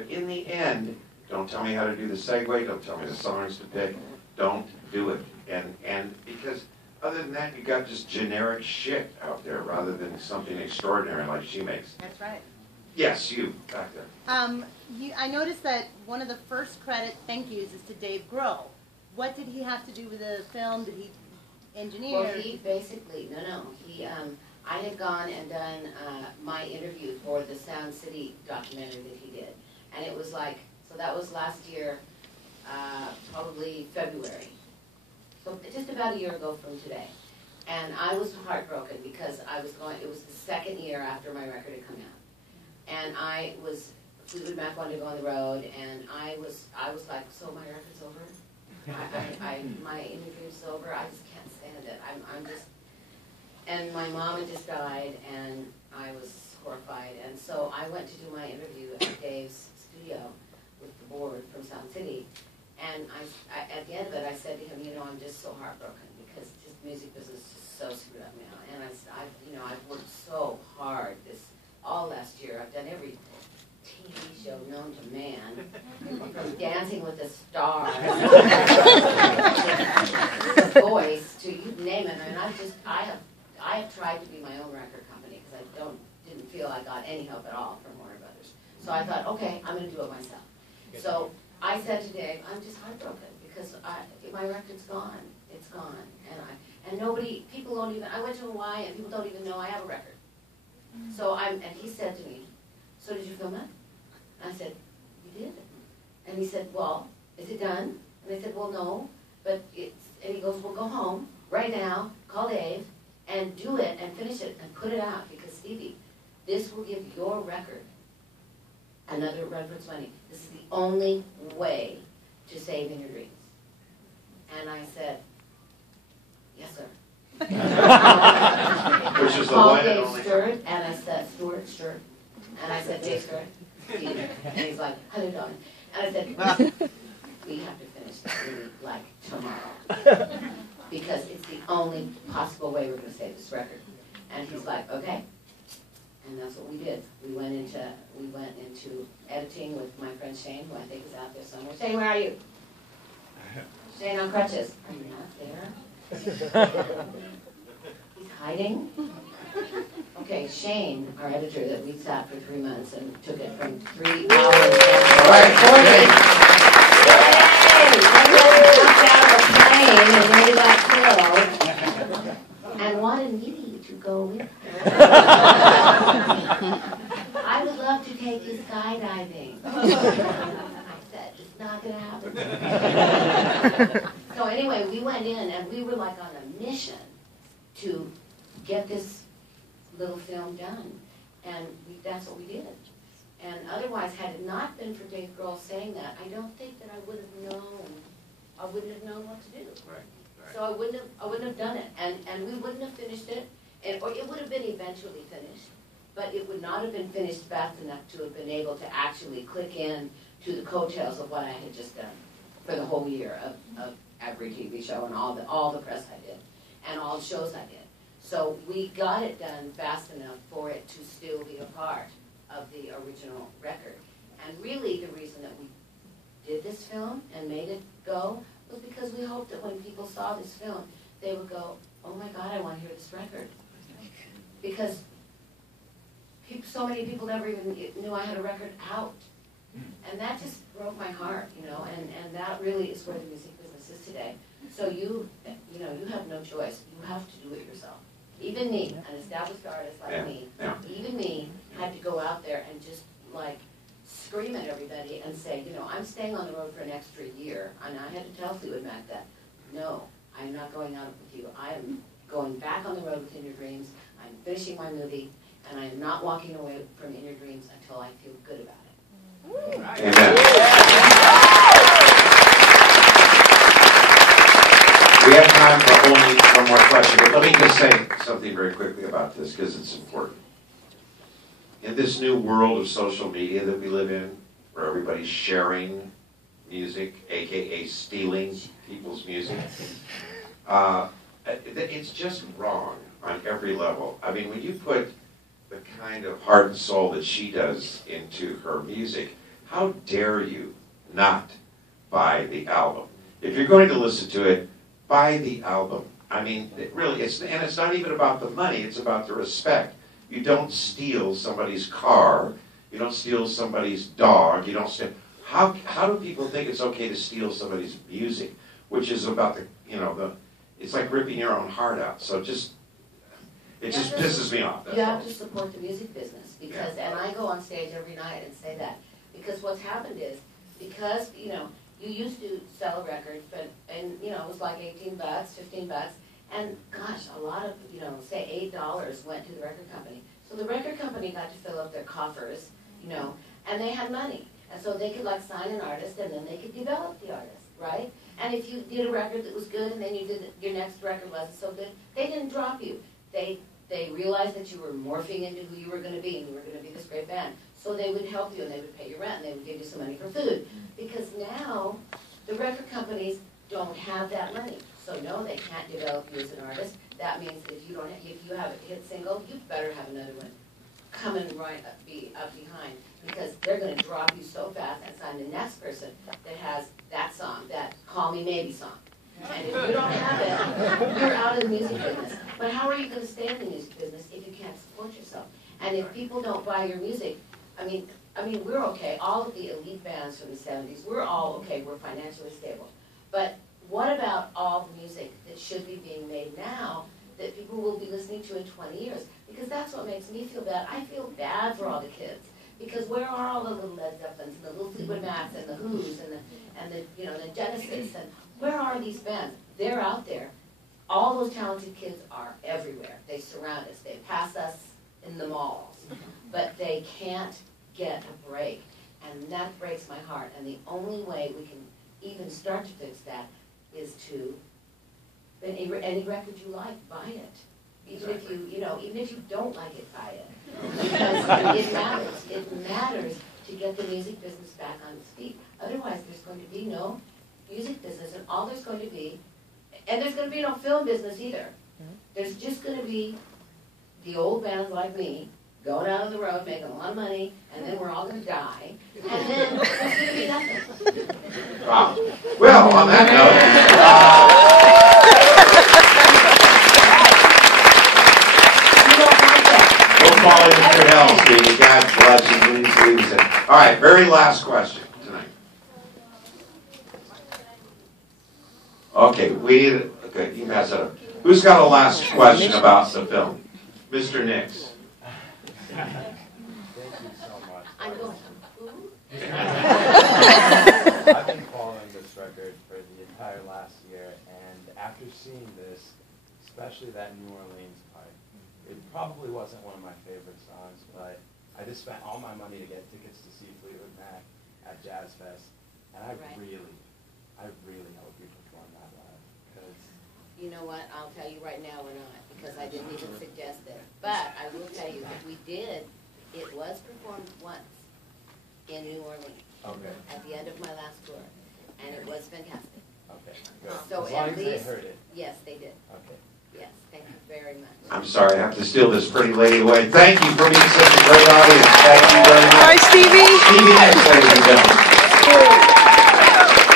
But in the end, don't tell me how to do the segue, don't tell me the songs to pick, don't do it. And because other than that, you got just generic shit out there rather than something extraordinary like she makes. That's right. Yes, you, back there. I noticed that one of the first credit thank yous is to Dave Grohl. What did he have to do with the film? Did he engineer? Well, he basically, he, I had gone and done my interview for the Sound City documentary that he did. And it was like, so that was last year, probably February. So just about a year ago from today. And I was heartbroken because I was going, it was the second year after my record had come out. And I was, Fleetwood Mac wanted to go on the road, and I was like, so my record's over? My interview's over? I just can't stand it. I'm just, and my mom had just died, and I was horrified. And so I went to do my interview at Dave's studio with the board from Sound City. And I, at the end of it, I said to him, I'm just so heartbroken because this music business is just so screwed up now. And I've worked so hard all last year. I've done every TV show known to man, from Dancing with the Stars, The Voice, to you name it. And I have tried to be my own record company because I didn't feel I got any help at all from Warner Brothers. So I thought, okay, I'm going to do it myself. So I said to Dave, I'm just heartbroken because my record's gone. It's gone. And people don't even, I went to Hawaii and people don't even know I have a record. So and he said to me, so did you film it? And I said, we did. And he said, well, is it done? And I said, well, no, but and he goes, well, go home right now, call Dave, and do it and finish it and put it out because, Stevie, this will give your record another run for its money. This is the only way to save in your dreams. And I said, yes, sir. Which is the called one Dave and only. Stewart, and I said, Stewart. And I said, Dave Stewart. And he's like, how you doing? And I said, we have to finish this movie like tomorrow. Because it's the only possible way we're going to save this record. And he's like, okay. And that's what we did. We went into editing with my friend Shane, who I think is out there somewhere. Shane, where are you? Shane on crutches. Are you not there? He's hiding. Okay, Shane, our editor that we sat for 3 months and took it from 3 hours and 40. And wanted me to go with her. I would love to take you skydiving. I said, it's not going to happen. So anyway, we went in and we were like on a mission to get this little film done. And that's what we did. And otherwise, had it not been for Dave Grohl saying that, I don't think that I wouldn't have known what to do. Right. So I wouldn't have done it, and we wouldn't have finished it, or it would have been eventually finished, but it would not have been finished fast enough to have been able to actually click in to the coattails of what I had just done for the whole year of every TV show and all the press I did, and all the shows I did. So we got it done fast enough for it to still be a part of the original record. And really the reason that we did this film and made it go was because we hoped that when people saw this film, they would go, oh my God, I want to hear this record. Because so many people never even knew I had a record out. And that just broke my heart, and that really is where the music business is today. So you have no choice. You have to do it yourself. Even me, an established artist like me, even me had to go out there and just like scream at everybody and say, I'm staying on the road for an extra year. And I had to tell Fleetwood Mac that, no, I'm not going out with you. I am going back on the road with In Your Dreams. I'm finishing my movie, and I am not walking away from In Your Dreams until I feel good about it. Amen. We have time for only one more question, but let me just say something very quickly about this because it's important. In this new world of social media that we live in, where everybody's sharing music, aka stealing people's music, it's just wrong on every level. I mean, when you put the kind of heart and soul that she does into her music, how dare you not buy the album? If you're going to listen to it, buy the album. I mean, it really, and it's not even about the money, it's about the respect. You don't steal somebody's car, you don't steal somebody's dog, you don't steal. How do people think it's okay to steal somebody's music, which is about it's like ripping your own heart out. So it just pisses me off. You have to support the music business because, and I go on stage every night and say that, because what's happened is, because, you used to sell a record, and it was like $18, $15, and gosh, a lot of, say $8 went to the record company. So the record company got to fill up their coffers, and they had money. And so they could sign an artist, and then they could develop the artist, right? And if you did a record that was good, and then your next record wasn't so good, they didn't drop you. They realized that you were morphing into who you were going to be, and you were going to be this great band. So they would help you, and they would pay your rent, and they would give you some money for food. Because now, the record companies don't have that money. So no, they can't develop you as an artist. That means if you have a hit single, you better have another one coming right up behind, because they're going to drop you so fast and sign the next person that has that song, that Call Me Maybe song. And if you don't have it, you're out of the music business. But how are you going to stay in the music business if you can't support yourself? And if people don't buy your music, I mean, we're okay. All of the elite bands from the 70s, we're all okay. We're financially stable. But what about all the music that should be being made now that people will be listening to in 20 years? Because that's what makes me feel bad. I feel bad for all the kids. Because where are all the little Led Zeppelins and the little Fleetwood Macs and the Who's and the Genesis, and where are these bands? They're out there. All those talented kids are everywhere. They surround us. They pass us in the malls. But they can't get a break. And that breaks my heart. And the only way we can even start to fix that is to, any record you like, buy it. Even if even if you don't like it, buy it. Because it matters. It matters to get the music business back on its feet. Otherwise, there's going to be no music business, and all there's going to be, and there's going to be no film business either. There's just going to be the old bands like me going out on the road, making a lot of money, and then we're all going to die, and then there's going to be nothing. Wow. Well, on that note, we'll call it Mr. Helmsley. God bless you. Please leave us. All right, very last question tonight. Okay, okay, you can pass that up. Who's got a last question about the film? Mr. Nicks. Thank you so much. I'm going. I've been following this record for the entire last year, and after seeing this, especially that New Orleans part, it probably wasn't one of my favorite songs, but I just spent all my money to get tickets to see Fleetwood Mac at Jazz Fest, and I really hope you perform that live. Because You know what? I'll tell you right now, we're not, because I didn't even suggest it. But I will tell you that we did. It was performed once in New Orleans. Okay. At the end of my last tour, and it was fantastic. Okay, good. So as long at as least, they heard it. yes, they did. Okay. Yes, thank you very much. I'm sorry, I have to steal this pretty lady away. Thank you for being such a great audience. Thank you very much. Hi, Stevie. Stevie Nicks, ladies and gentlemen.